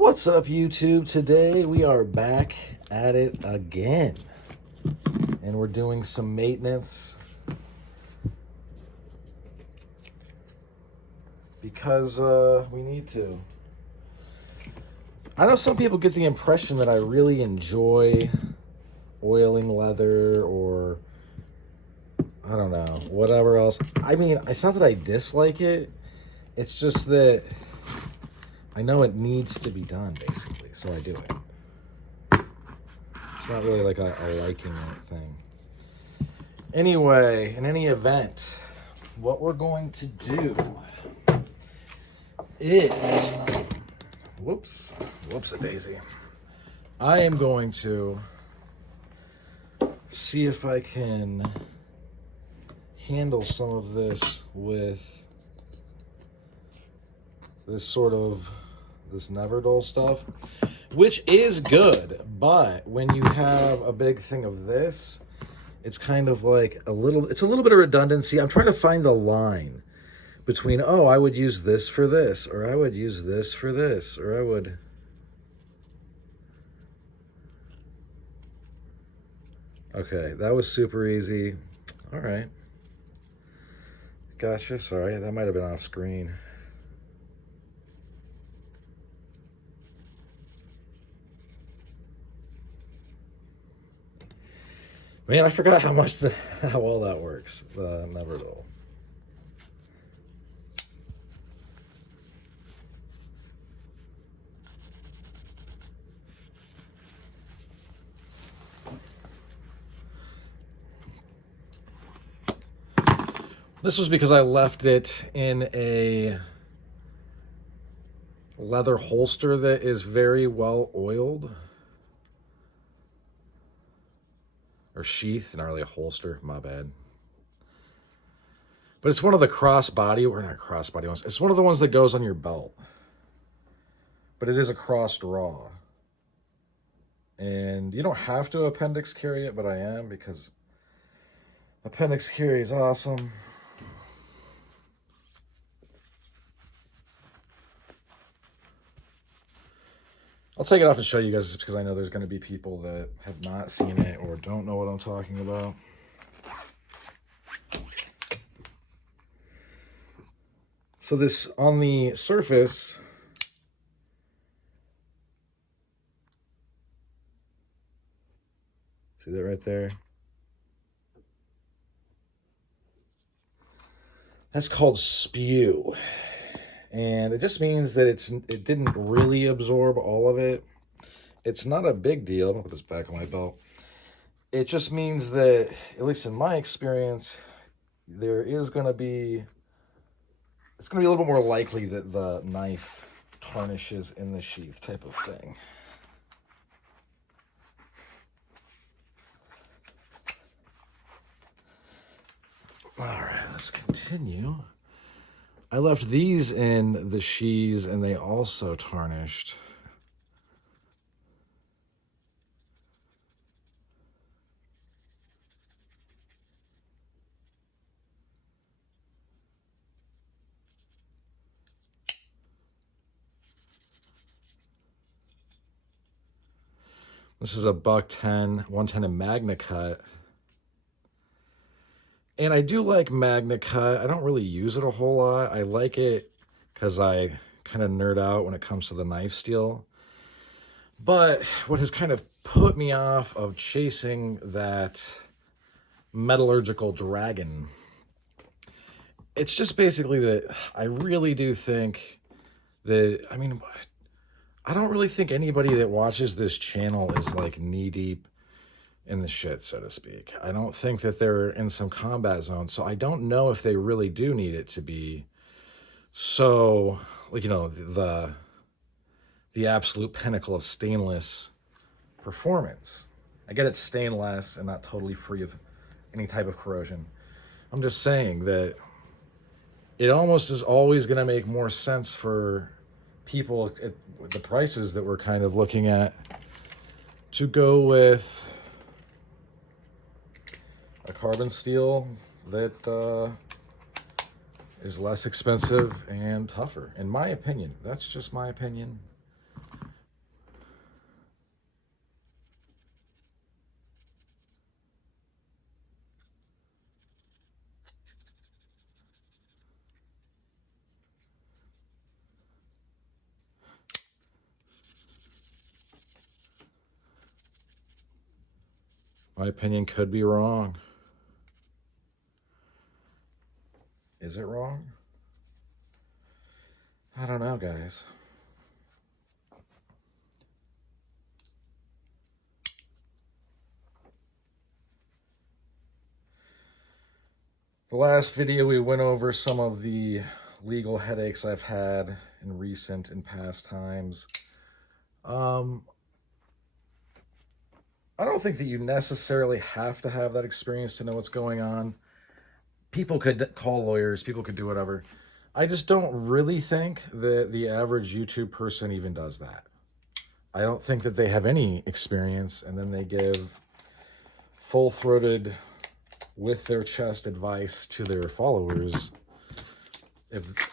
What's up, YouTube? Today we are back at it again, and we're doing some maintenance because we need to. I know some people get the impression that I really enjoy oiling leather or I don't know, whatever else. I mean, it's not that I dislike it. It's just that I know it needs to be done, basically, so I do it. It's not really like a liking it thing. Anyway, in any event, what we're going to do is, whoops-a-daisy. I am going to see if I can handle some of this with this never dull stuff, which is good, but when you have a big thing of this, it's kind of like it's a little bit of redundancy. I'm trying to find the line between, oh, I would use this for this, or I would use this for this, or I would... Okay, that was super easy. All right. Gotcha, sorry, that might have been off screen. Man, I forgot how well that works, the never dull. This was because I left it in a leather holster that is very well oiled. Or sheath, not really a holster, my bad. But it's one of the crossbody, or not crossbody ones. It's one of the ones that goes on your belt. But it is a cross draw. And you don't have to appendix carry it, but I am, because appendix carry is awesome. I'll take it off and show you guys because I know there's going to be people that have not seen it or don't know what I'm talking about. So this, on the surface, see that right there? That's called spew. And it just means that it didn't really absorb all of it. It's not a big deal. I'm gonna put this back on my belt. It just means that, at least in my experience, it's gonna be a little bit more likely that the knife tarnishes in the sheath type of thing. All right, let's continue. I left these in the sheaths and they also tarnished. This is a $110, 110 in Magna Cut. And I do like Magna Cut. I don't really use it a whole lot. I like it because I kind of nerd out when it comes to the knife steel. But what has kind of put me off of chasing that metallurgical dragon, it's just basically that I really do think that, I mean, I don't really think anybody that watches this channel is like knee deep in the shit, so to speak. I don't think that they're in some combat zone, so I don't know if they really do need it to be so, like, you know, the absolute pinnacle of stainless performance. I get it's stainless and not totally free of any type of corrosion. I'm just saying that it almost is always going to make more sense for people at the prices that we're kind of looking at to go with a carbon steel that is less expensive and tougher, in my opinion. That's just my opinion. My opinion could be wrong. Is it wrong? I don't know, guys. The last video we went over some of the legal headaches I've had in recent and past times. I don't think that you necessarily have to have that experience to know what's going on. People could call lawyers, people could do whatever. I just don't really think that the average YouTube person even does that. I don't think that they have any experience and then they give full-throated, with their chest advice to their followers.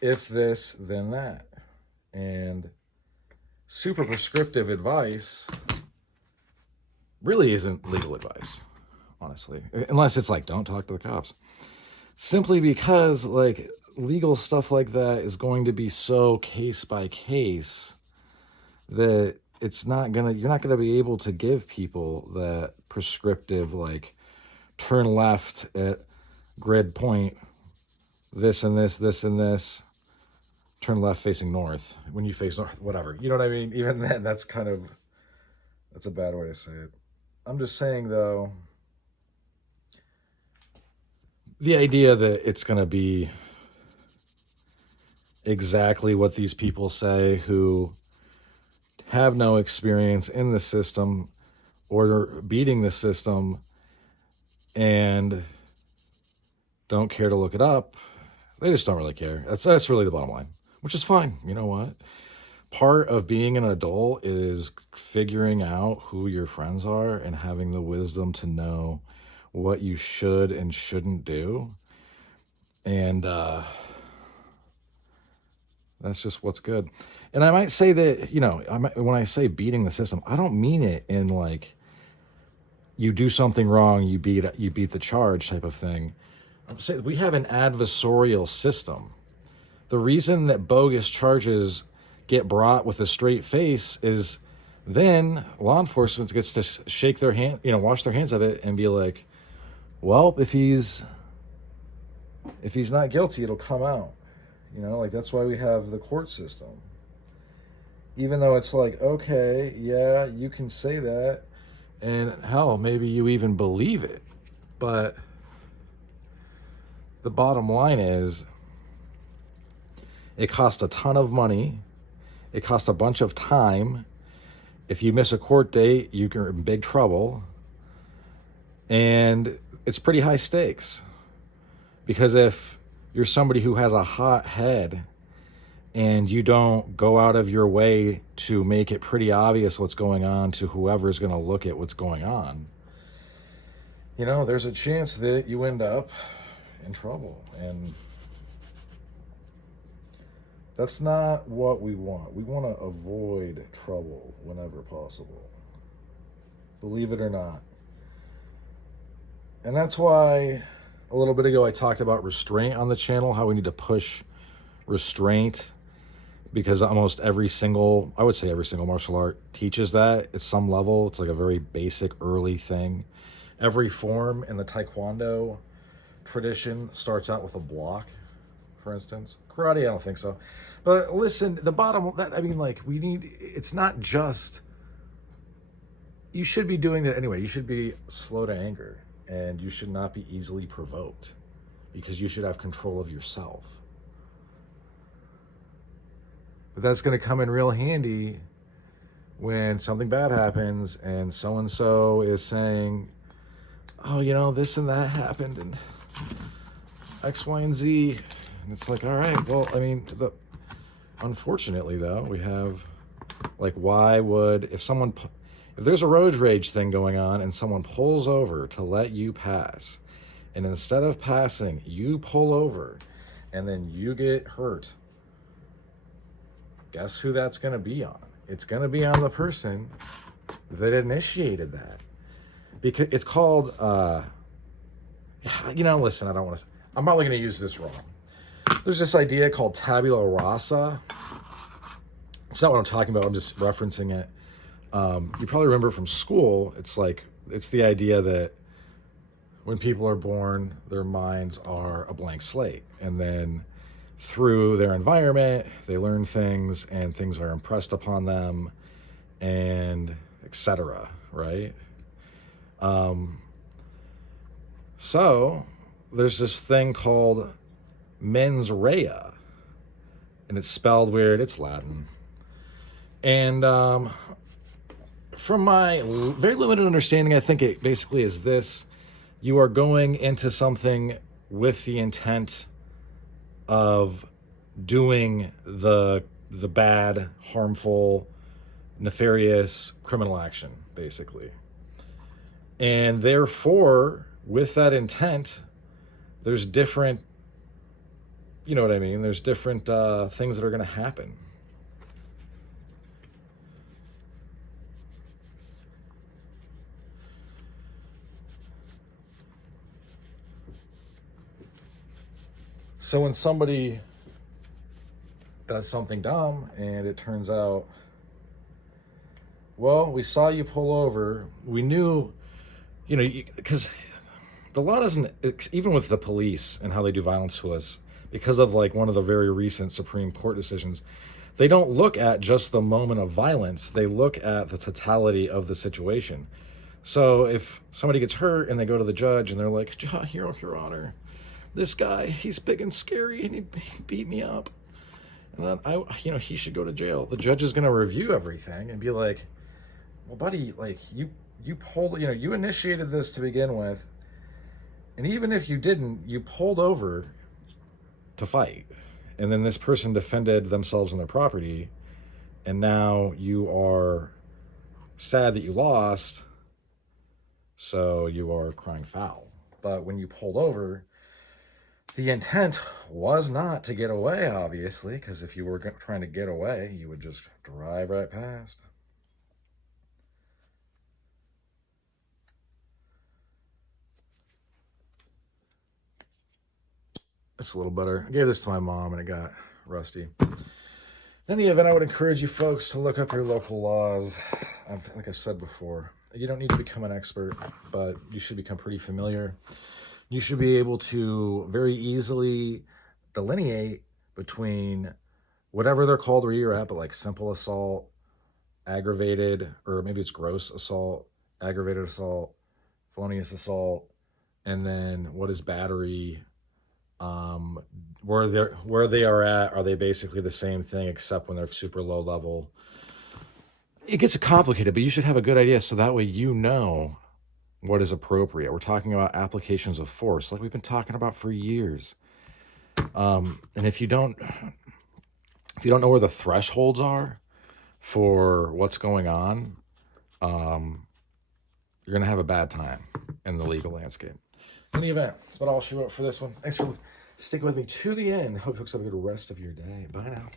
If this, then that. And super prescriptive advice really isn't legal advice, honestly. Unless it's like, don't talk to the cops. Simply because, like, legal stuff like that is going to be so case by case that you're not gonna be able to give people that prescriptive, like, turn left at grid point, this and this, this and this, turn left facing north when you face north, whatever. You know what I mean? Even then, that's a bad way to say it. I'm just saying, though, the idea that it's going to be exactly what these people say who have no experience in the system or beating the system and don't care to look it up, they just don't really care. That's really the bottom line, which is fine. You know what? Part of being an adult is figuring out who your friends are and having the wisdom to know what you should and shouldn't do. And that's just what's good. And I might say that, when I say beating the system, I don't mean it in like you do something wrong, you beat the charge type of thing. I'm saying we have an adversarial system. The reason that bogus charges get brought with a straight face is then law enforcement gets to shake their hand, wash their hands of it and be like, well, if he's not guilty, it'll come out. Like that's why we have the court system. Even though it's like, okay, yeah, you can say that, and hell, maybe you even believe it. But the bottom line is, it costs a ton of money. It costs a bunch of time. If you miss a court date, you're in big trouble. And it's pretty high stakes. Because if you're somebody who has a hot head and you don't go out of your way to make it pretty obvious what's going on to whoever's going to look at what's going on, there's a chance that you end up in trouble. And that's not what we want. We want to avoid trouble whenever possible. Believe it or not. And that's why a little bit ago I talked about restraint on the channel, how we need to push restraint, because almost every single martial art teaches that at some level. It's like a very basic early thing. Every form in the Taekwondo tradition starts out with a block, for instance. Karate, I don't think so. But listen, it's not just, you should be doing that anyway. You should be slow to anger, and you should not be easily provoked, because you should have control of yourself. But that's going to come in real handy when something bad happens and so-and-so is saying, oh, this and that happened and X, Y, and Z. And it's like, all right, well, unfortunately, though, we have, like, if there's a road rage thing going on and someone pulls over to let you pass, and instead of passing, you pull over and then you get hurt, guess who that's going to be on? It's going to be on the person that initiated that. Because it's called, listen, I'm probably going to use this wrong. There's this idea called tabula rasa. It's not what I'm talking about. I'm just referencing it. You probably remember from school, it's like It's the idea that when people are born, their minds are a blank slate. And then through their environment, they learn things and things are impressed upon them and etc. Right? So there's this thing called mens rea, and it's spelled weird. It's Latin. And from my very limited understanding, I think it basically is this. You are going into something with the intent of doing the bad, harmful, nefarious criminal action, basically. And therefore, with that intent, there's different, you know what I mean? There's different things that are going to happen. So when somebody does something dumb and it turns out, well, we saw you pull over, we knew, you know, because the law doesn't, even with the police and how they do violence to us, because of like one of the very recent Supreme Court decisions, they don't look at just the moment of violence, they look at the totality of the situation. So if somebody gets hurt and they go to the judge and they're like, Your Honor, this guy, he's big and scary and he beat me up. And then he should go to jail. The judge is going to review everything and be like, well, buddy, like you pulled, you initiated this to begin with. And even if you didn't, you pulled over to fight. And then this person defended themselves and their property. And now you are sad that you lost. So you are crying foul. But when you pulled over, the intent was not to get away, obviously, because if you were trying to get away, you would just drive right past. It's a little better. I gave this to my mom and it got rusty. In any event, I would encourage you folks to look up your local laws. Like I've said before, you don't need to become an expert, but you should become pretty familiar. You should be able to very easily delineate between whatever they're called where you're at, but like simple assault, aggravated, or maybe it's gross assault, aggravated assault, felonious assault, and then what is battery, where they are at, are they basically the same thing except when they're super low level? It gets complicated, but you should have a good idea so that way you know what is appropriate. We're talking about applications of force like we've been talking about for years. And if you don't know where the thresholds are for what's going on, you're going to have a bad time in the legal landscape. In any event, that's about all she wrote for this one. Thanks for sticking with me to the end. Hope you folks have a good rest of your day. Bye now.